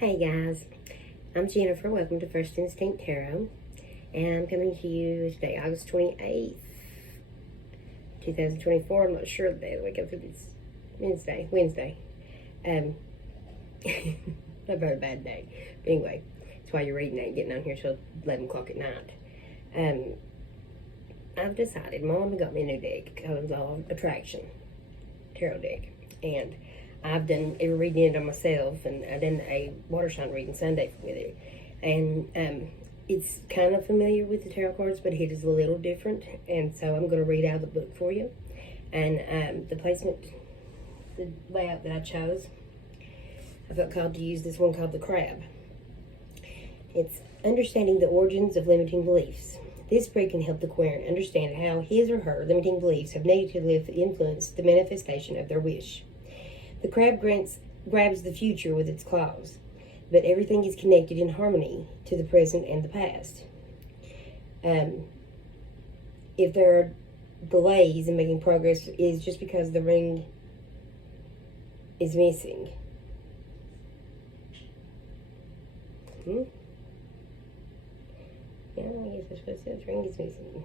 Hey guys, I'm Jennifer. Welcome to First Instinct Tarot, and I'm coming to you today, August 28th, 2024. I'm not sure the day of the week. I think it's Wednesday. A very bad day. But anyway, that's why you're reading that and getting on here till 11 o'clock at night. I've decided, Mom got me a new deck called Law of Attraction tarot deck, and I've done every reading it on myself, and I done a water sign reading Sunday with it, and it's kind of familiar with the tarot cards, but it is a little different, and so I'm going to read out of the book for you, and the placement, the layout that I chose, I felt called to use this one called the Crab. It's understanding the origins of limiting beliefs. This spread can help the Aquarian understand how his or her limiting beliefs have negatively influenced the manifestation of their wish. The crab grabs the future with its claws, but everything is connected in harmony to the present and the past. If there are delays in making progress, it is just because the ring is missing. Yeah, I guess that's what it says. Ring is missing.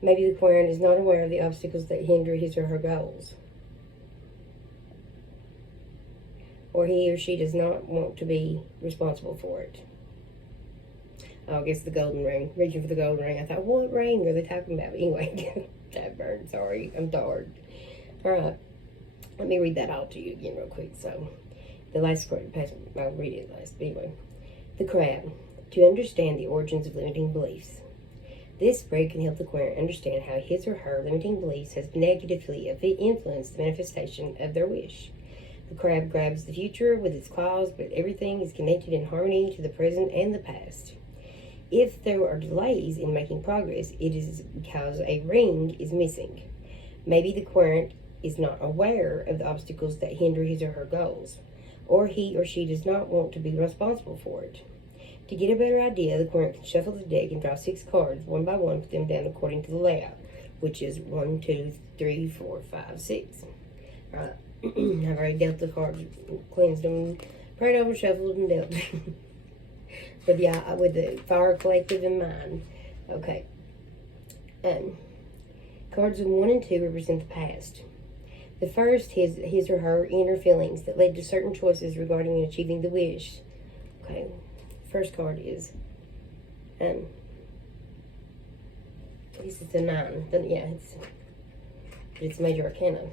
Maybe the Aquarian is not aware of the obstacles that hinder his or her goals. Or he or she does not want to be responsible for it. Oh, I guess the golden ring. Reaching for the golden ring. I thought, what ring are they talking about? Anyway, that bird. Sorry, I'm tired. All right, let me read that all to you again real quick. So, the last part, I'll read it last. But anyway, the Crab. To understand the origins of limiting beliefs. This spread can help the Aquarian understand how his or her limiting beliefs has negatively influenced the manifestation of their wish. The crab grabs the future with its claws, but everything is connected in harmony to the present and the past. If there are delays in making progress, it is because a ring is missing. Maybe the Aquarian is not aware of the obstacles that hinder his or her goals, or he or she does not want to be responsible for it. To get a better idea, the Aquarian can shuffle the deck and draw 6 cards, one by one, put them down according to the layout, which is 1, 2, 3, 4, 5, 6. All right. I've already dealt the cards, cleansed them, prayed over, shuffled, and dealt. with the Fire Collective in mind. Okay. Cards 1 and 2 represent the past. The first, his or her inner feelings that led to certain choices regarding achieving the wish. Okay. First card is, I guess it's a 9. Yeah, it's Major Arcana.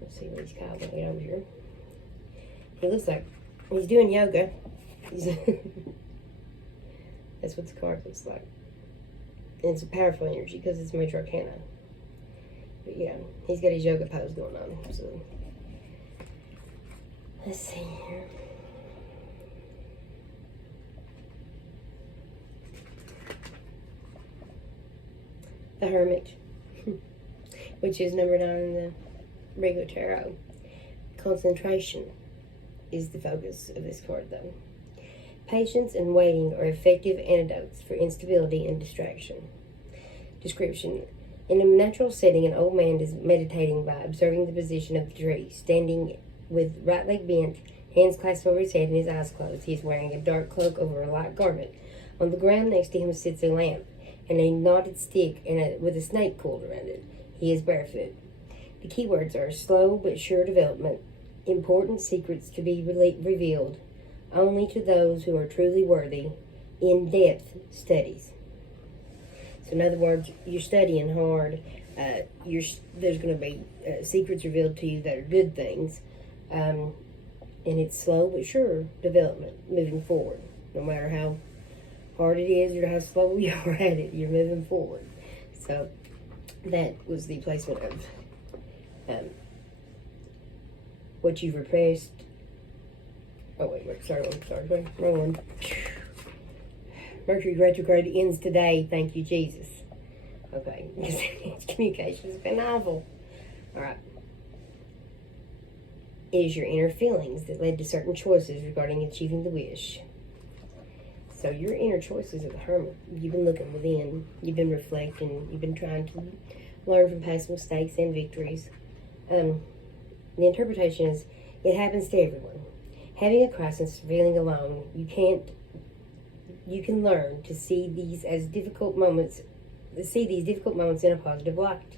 Let's see what he's got way over here. He looks like he's doing yoga. That's what the card looks like. And it's a powerful energy because it's Major Arcana. But yeah, he's got his yoga pose going on. So let's see here. The Hermit, which is number 9 in the regular tarot. Concentration is the focus of this card, though. Patience and waiting are effective antidotes for instability and distraction. Description. In a natural setting, an old man is meditating by observing the position of the tree, standing with right leg bent, hands clasped over his head and his eyes closed. He is wearing a dark cloak over a light garment. On the ground next to him sits a lamp and a knotted stick with a snake coiled around it. He is barefoot. The keywords are slow but sure development, important secrets to be revealed only to those who are truly worthy, in-depth studies. So in other words, you're studying hard. There's going to be secrets revealed to you that are good things, and it's slow but sure development moving forward. No matter how hard it is or how slow you are at it, you're moving forward. So that was the placement of what you've repressed. Oh wait, sorry, wrong one. Mercury retrograde ends today. Thank you, Jesus. Okay, communication's been awful. All right. It is your inner feelings that led to certain choices regarding achieving the wish. So your inner choices of the Hermit. You've been looking within. You've been reflecting. You've been trying to learn from past mistakes and victories. The interpretation is, it happens to everyone. Having a crisis, feeling alone, you can learn to see these difficult moments in a positive light.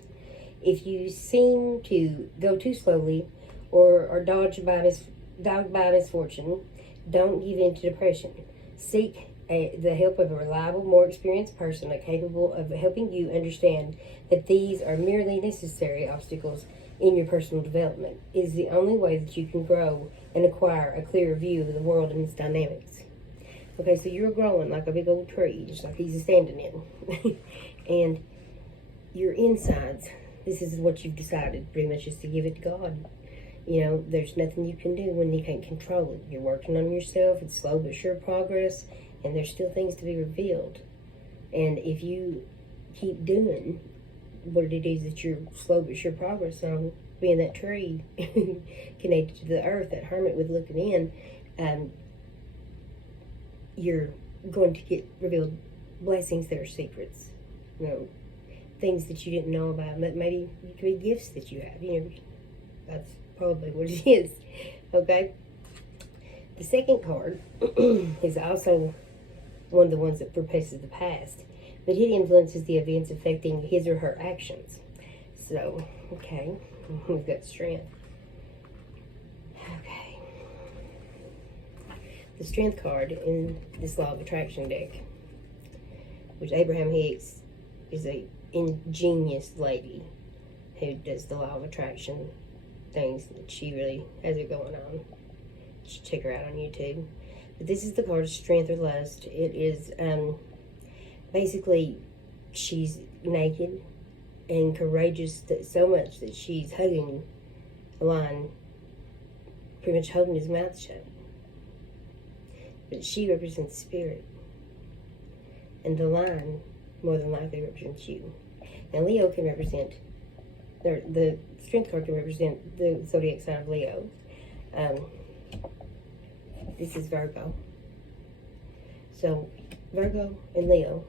If you seem to go too slowly or are dogged by misfortune, don't give in to depression. Seek the help of a reliable, more experienced person capable of helping you understand that these are merely necessary obstacles in your personal development. It is the only way that you can grow and acquire a clearer view of the world and its dynamics. Okay, so you're growing like a big old tree, just like he's standing in. And your insides, this is what you've decided pretty much is to give it to God. You know, there's nothing you can do when you can't control it. You're working on yourself. It's slow but sure progress, and there's still things to be revealed. And if you keep doing what it is that you're slow but sure progress on, being that tree connected to the earth, that hermit with looking in, you're going to get revealed blessings that are secrets. You know, things that you didn't know about. Maybe it could be gifts that you have. You know, that's probably what it is. Okay? The second card is also one of the ones that proposes the past, but it influences the events affecting his or her actions. So, okay, we've got strength. Okay. The strength card in this Law of Attraction deck, which Abraham Hicks is a ingenious lady who does the Law of Attraction things. She really has it going on. You should check her out on YouTube. But this is the card Strength or Lust. It is basically she's naked and courageous so much that she's hugging a lion, pretty much holding his mouth shut. But she represents spirit, and the lion more than likely represents you. Now Leo can represent, or the strength card can represent the zodiac sign of Leo. This is Virgo. So Virgo and Leo,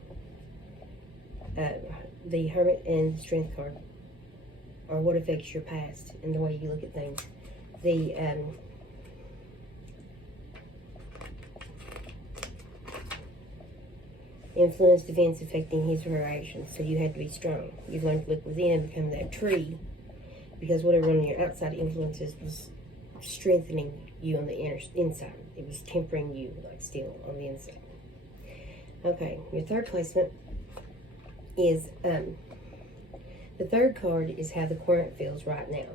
the Hermit and the Strength card are what affects your past and the way you look at things. The influenced events affecting his or her actions. So you had to be strong. You've learned to look within and become that tree, because whatever on your outside influences was strengthening you on the inside. It was tempering you like steel on the inside. Okay, your third placement is the third card is how the current feels right now,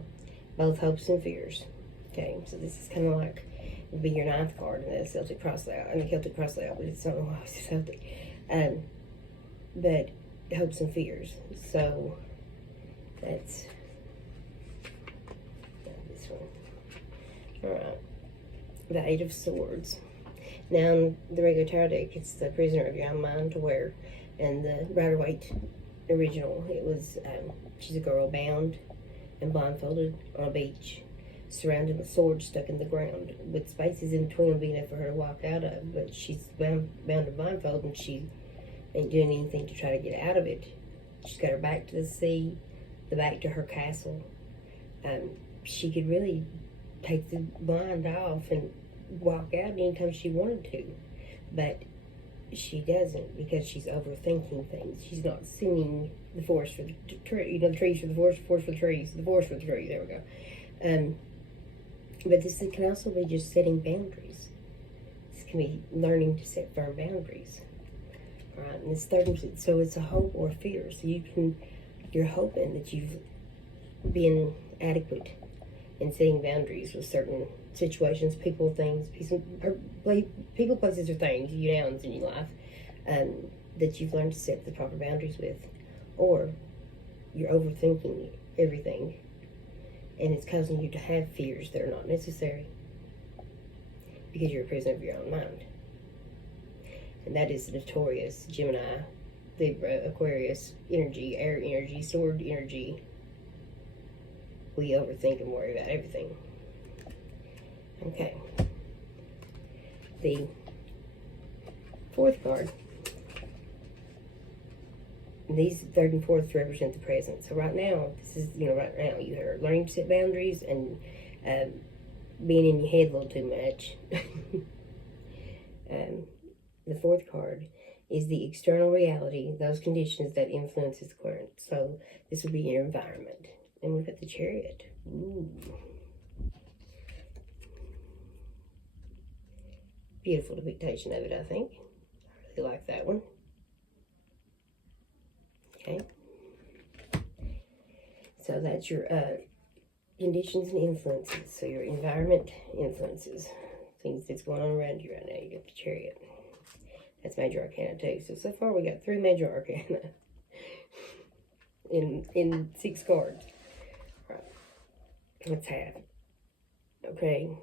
both hopes and fears. Okay, so this is kind of like would be your ninth card in the Celtic cross layout, and the Celtic cross layout, but it's not always Celtic. But hopes and fears. So that's this one. All right, the Eight of Swords. Now in the regular tarot deck, it's the Prisoner of Your Own Mind to wear, and the Rider-Waite original, it was she's a girl bound and blindfolded on a beach, surrounded with swords stuck in the ground, with spaces in between them being enough for her to walk out of. But she's bound to blindfold, and she ain't doing anything to try to get out of it. She's got her back to the sea, the back to her castle. She could really take the blind off and walk out anytime she wanted to, but she doesn't, because she's overthinking things. She's not seeing the forest for the tree, the trees for the forest, the forest for the trees, the forest for the trees. There we go. But this can also be just setting boundaries. This can be learning to set firm boundaries. All right, and this third one, so it's a hope or a fear. So you're hoping that you've been adequate in setting boundaries with certain situations, people, things, people, places, or things, nouns in your life, that you've learned to set the proper boundaries with. Or you're overthinking everything, and it's causing you to have fears that are not necessary, because you're a prisoner of your own mind. And that is the notorious Gemini, Libra, Aquarius energy, air energy, sword energy. We overthink and worry about everything. Okay. The fourth card And these third and fourth represent the present. So right now, this is, right now you are learning to set boundaries and being in your head a little too much. The fourth card is the external reality, those conditions that influences the current. So this would be your environment. And we've got the Chariot. Ooh. Beautiful depiction of it, I think. I really like that one. Okay. So that's your conditions and influences. So your environment influences things that's going on around you right now. You got the Chariot. That's major arcana too. So far we got 3 major arcana in 6 cards. All right. Let's have. Okay.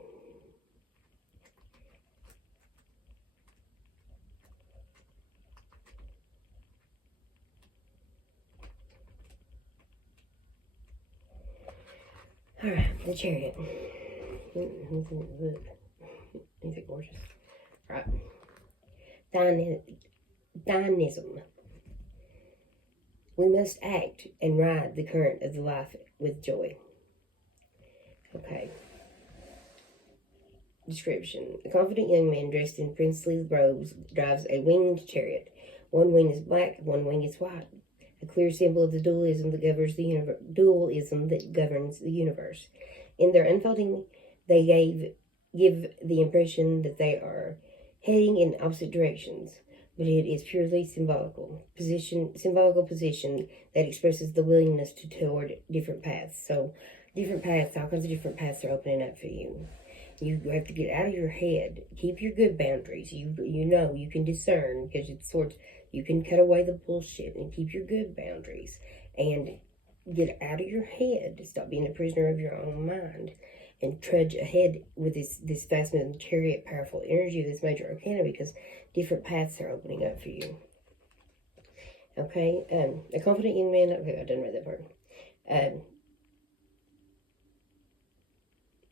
All right, the Chariot. Is it gorgeous? All right. Dynamism. We must act and ride the current of the life with joy. Okay. Description. A confident young man dressed in princely robes drives a winged chariot. One wing is black, one wing is white. A clear symbol of the dualism that governs the universe. In their unfolding, they give the impression that they are heading in opposite directions, but it is purely symbolical position that expresses the willingness to toward different paths. So different paths, all kinds of different paths are opening up for you. You have to get out of your head. Keep your good boundaries. You know you can discern, because it's you can cut away the bullshit and keep your good boundaries and get out of your head. Stop being a prisoner of your own mind and trudge ahead with this fast-moving Chariot, powerful energy of this major arcana, because different paths are opening up for you. Okay, a confident young man. Okay, I didn't read that part.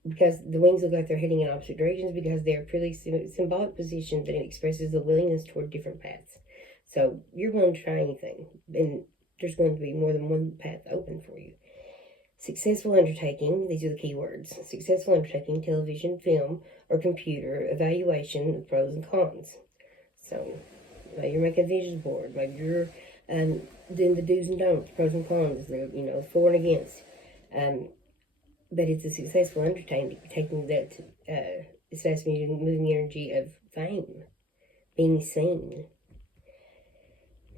Because the wings look like they're heading in opposite directions, because they're a pretty symbolic position that it expresses the willingness toward different paths. So you're willing to try anything, and there's going to be more than one path open for you. Successful undertaking, these are the key words. Successful undertaking, television, film, or computer evaluation of pros and cons. So maybe you're making a vision board, maybe you're doing the do's and don'ts, pros and cons, for and against. But it's a successful undertaking, taking that it's fascinating, moving energy of fame, being seen.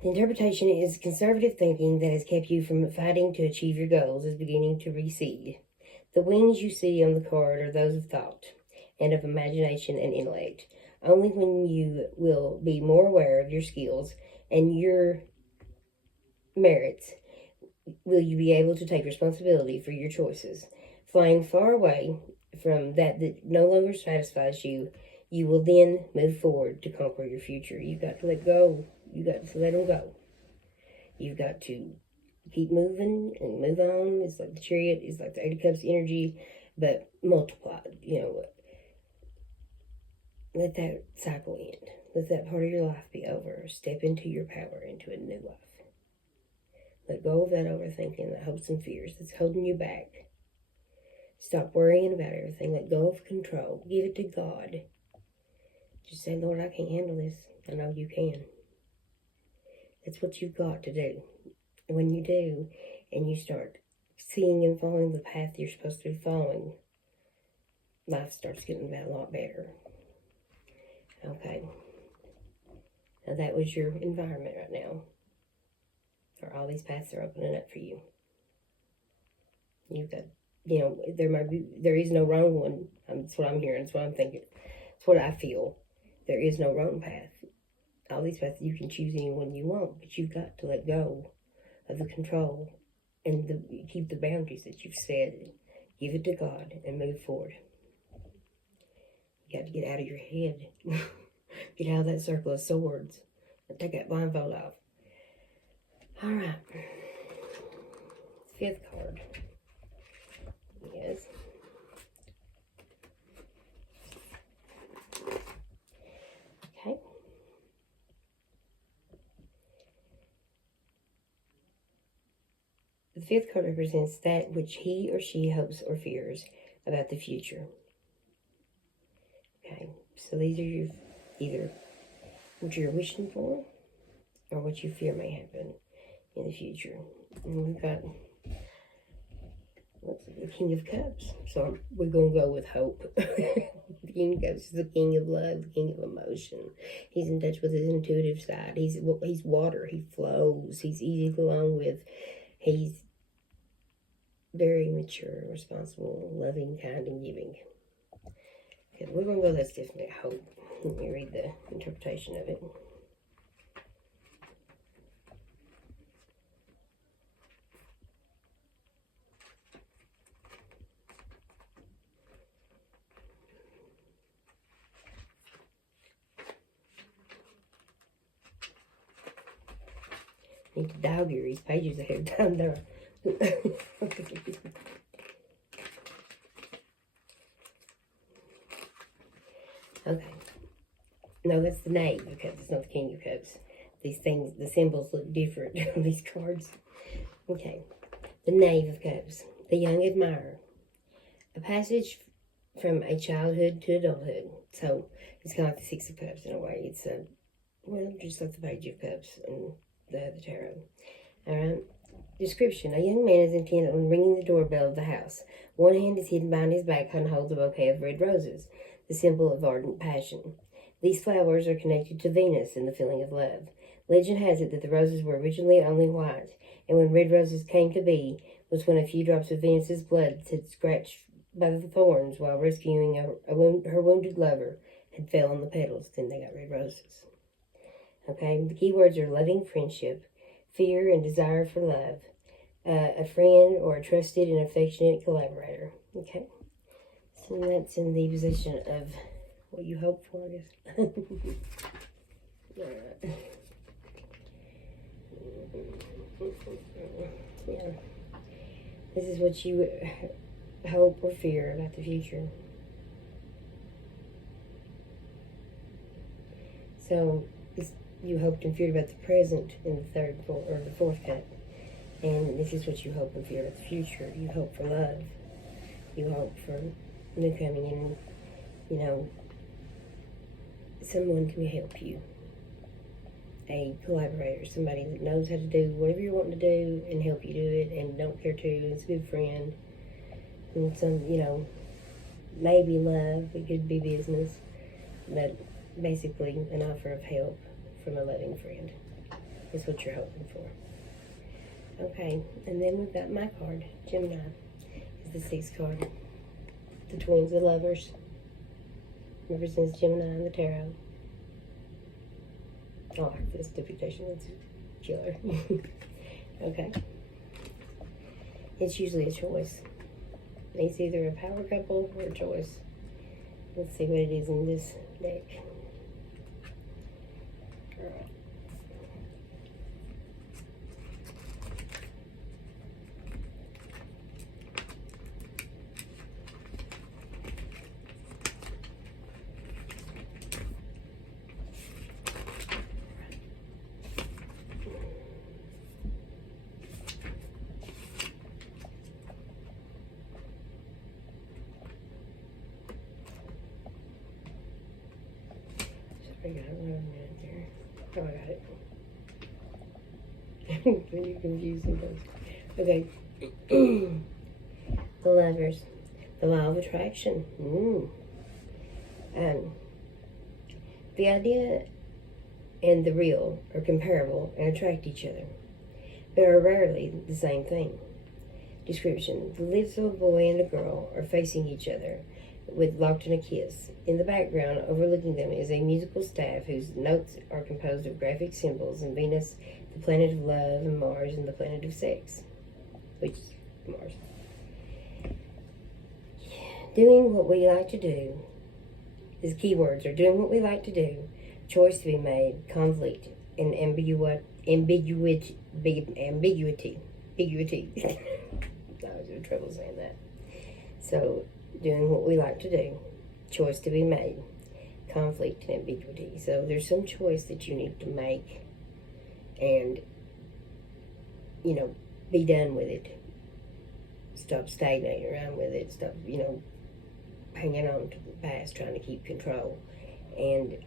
The interpretation is conservative thinking that has kept you from fighting to achieve your goals is beginning to recede. The wings you see on the card are those of thought and of imagination and intellect. Only when you will be more aware of your skills and your merits will you be able to take responsibility for your choices. Flying far away from that no longer satisfies you, you will then move forward to conquer your future. You've got to let go. You've got to let them go. You've got to keep moving and move on. It's like the Chariot, it's like the 8 of Cups energy, but multiplied. Let that cycle end. Let that part of your life be over. Step into your power, into a new life. Let go of that overthinking, the hopes and fears that's holding you back. Stop worrying about everything. Let go of control. Give it to God. Just say, Lord, I can't handle this. I know you can. That's what you've got to do. And when you do, and you start seeing and following the path you're supposed to be following, life starts getting a lot better. Okay. Now that was your environment right now. Or all these paths are opening up for you. You've got, there is no wrong one. That's what I'm hearing. That's what I'm thinking. That's what I feel. There is no wrong path. All these paths, you can choose any one you want, but you've got to let go of the control and keep the boundaries that you've set. Give it to God and move forward. You got to get out of your head. Get out of that circle of swords and take that blindfold off. All right. 5th card. Yes. Okay. fifth card represents that which he or she hopes or fears about the future. Okay, so these are your either what you're wishing for or what you fear may happen in the future. And we've got the King of Cups. So we're going to go with hope. The King of Cups is the king of love, the king of emotion. He's in touch with his intuitive side. He's water. He flows. He's easy to get along with. He's very mature, responsible, loving, kind, and giving. Okay, we're going to go, that's definitely hope. Let me read the interpretation of it. I need to dog ear these pages ahead of time there. Okay. No, that's the Knave of Cups. It's not the King of Cups. These things, the symbols look different on these cards. Okay. The Knave of Cups. The Young Admirer. A passage from a childhood to adulthood. So, it's kind of like the Six of Cups in a way. It's well, just like the Page of Cups and the tarot. Alright. Description. A young man is intent on ringing the doorbell of the house. One hand is hidden behind his back and holds a bouquet of red roses, the symbol of ardent passion. These flowers are connected to Venus and the feeling of love. Legend has it that the roses were originally only white, and when red roses came to be was when a few drops of Venus's blood had scratched by the thorns while rescuing her wounded lover had fell on the petals. Then they got red roses. Okay, the key words are loving friendship, fear and desire for love, a friend or a trusted and affectionate collaborator. Okay, so that's in the position of what you hope for, I guess. Alright. Yeah. This is what you hope or fear about the future. So, you hoped and feared about the present in the third or the fourth cup. And this is what you hope and fear about the future. You hope for love. You hope for new coming in, you know, someone can help you. A collaborator, somebody that knows how to do whatever you're wanting to do and help you do it and don't care to, and it's a good friend. And some, you know, maybe love, it could be business, but basically an offer of help from a loving friend is what you're hoping for. Okay, and then we've got my card, Gemini, is the sixth card. The twins, the lovers, represents Gemini in the tarot. I like this depictation, it's killer. Okay. It's usually a choice. It's either a power couple or a choice. Let's see what it is in this deck. Alright. I got it. Wait a minute there. Oh, I got it. You're confused sometimes. Okay. The lovers. The law of attraction. The idea and the real are comparable and attract each other, but are rarely the same thing. Description. The lips of a boy and a girl are facing each other, with locked in a kiss. In the background, overlooking them, is a musical staff whose notes are composed of graphic symbols, and Venus, the planet of love, and Mars, and the planet of sex, which is Mars. Doing what we like to do. His keywords are doing what we like to do, choice to be made, conflict, and ambiguity. I was having trouble saying that. So, doing what we like to do, choice to be made, conflict and ambiguity. So there's some choice that you need to make, and, you know, be done with it. Stop stagnating around with it. Stop, hanging on to the past, trying to keep control. And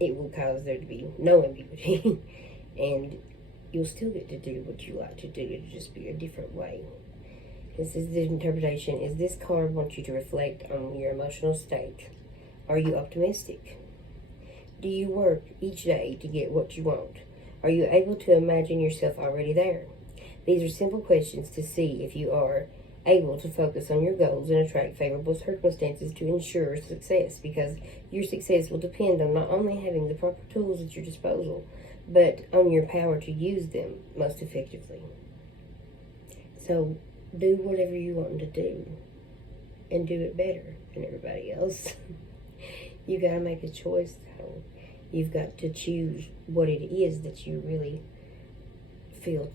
it will cause there to be no ambiguity. And you'll still get to do what you like to do. It'll just be a different way. This is the interpretation. Is this card wants you to reflect on your emotional state? Are you optimistic? Do you work each day to get what you want? Are you able to imagine yourself already there? These are simple questions to see if you are able to focus on your goals and attract favorable circumstances to ensure success, because your success will depend on not only having the proper tools at your disposal, but on your power to use them most effectively. So do whatever you want to do and do it better than everybody else. You got to make a choice, though. You've got to choose what it is that you really feel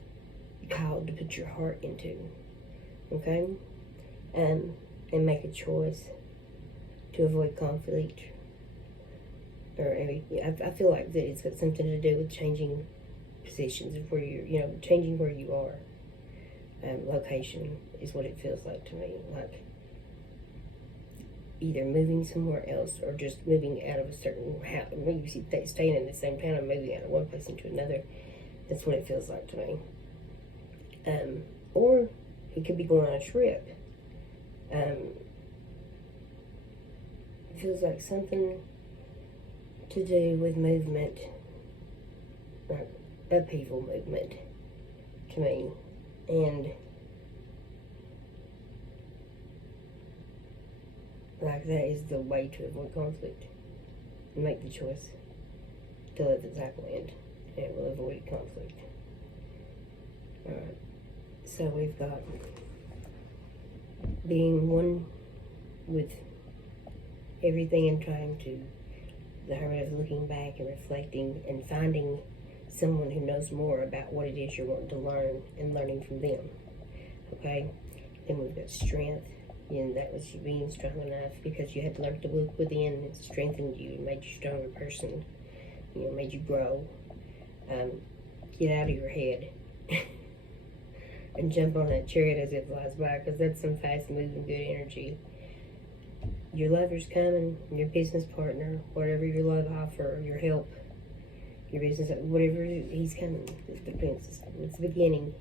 called to put your heart into. Okay? And make a choice to avoid conflict. Or I feel like that it's got something to do with changing positions of where you're, changing where you are. Location is what it feels like to me. Like either moving somewhere else or just moving out of a certain house. Maybe staying in the same town and moving out of one place into another. That's what it feels like to me. Or it could be going on a trip. It feels like something to do with movement, like upheaval movement to me. And like that is the way to avoid conflict. Make the choice to let the cycle end, and it will avoid conflict. Alright, so we've got being one with everything and trying to, the Hermit of looking back and reflecting and finding someone who knows more about what it is you're wanting to learn and learning from them. Okay? Then we've got strength, and that was you being strong enough because you had to learn to look within, and it strengthened you and made you a stronger person, made you grow. Get out of your head and jump on that chariot as it flies by, because that's some fast moving good energy. Your lover's coming, your business partner, whatever your love offer, your help, your business, whatever, he's coming. It's the beginning.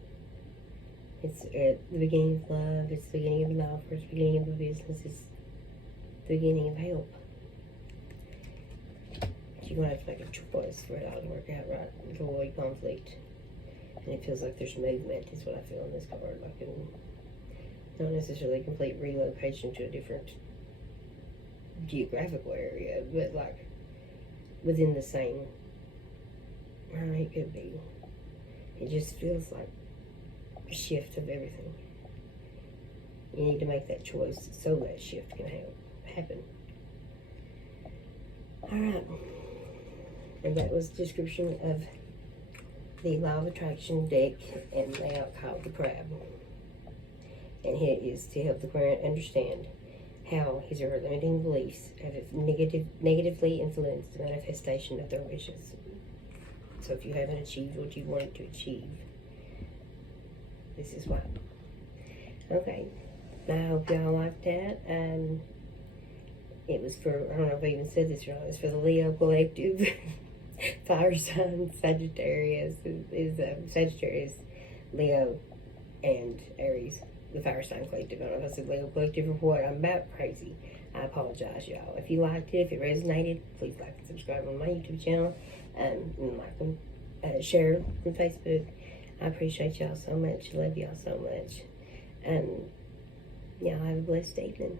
It's the beginning of love. It's the beginning of an offer. It's the beginning of a business. It's the beginning of help. You're going to have to make a choice for it all to work out right, to avoid conflict. And it feels like there's movement, is what I feel in this card. Like not necessarily complete relocation to a different geographical area, but like within the same, it could be. It just feels like a shift of everything. You need to make that choice so that shift can happen. Alright. And that was the description of the Law of Attraction deck and layout called the Crab. And it is to help the client understand how his or her limiting beliefs have negatively influenced the manifestation of their wishes. So if you haven't achieved what you wanted to achieve, this is why. Okay, I hope y'all liked that. It was for, I don't know if I even said this wrong, it's for the Leo Collective. Fire sign Sagittarius is Sagittarius, Leo, and Aries. The Fire Sign Collective. I don't know if I said Lego Collective or what. I'm about crazy. I apologize, y'all. If you liked it, if it resonated, please like and subscribe on my YouTube channel. And like and share on Facebook. I appreciate y'all so much. Love y'all so much. Y'all have a blessed evening.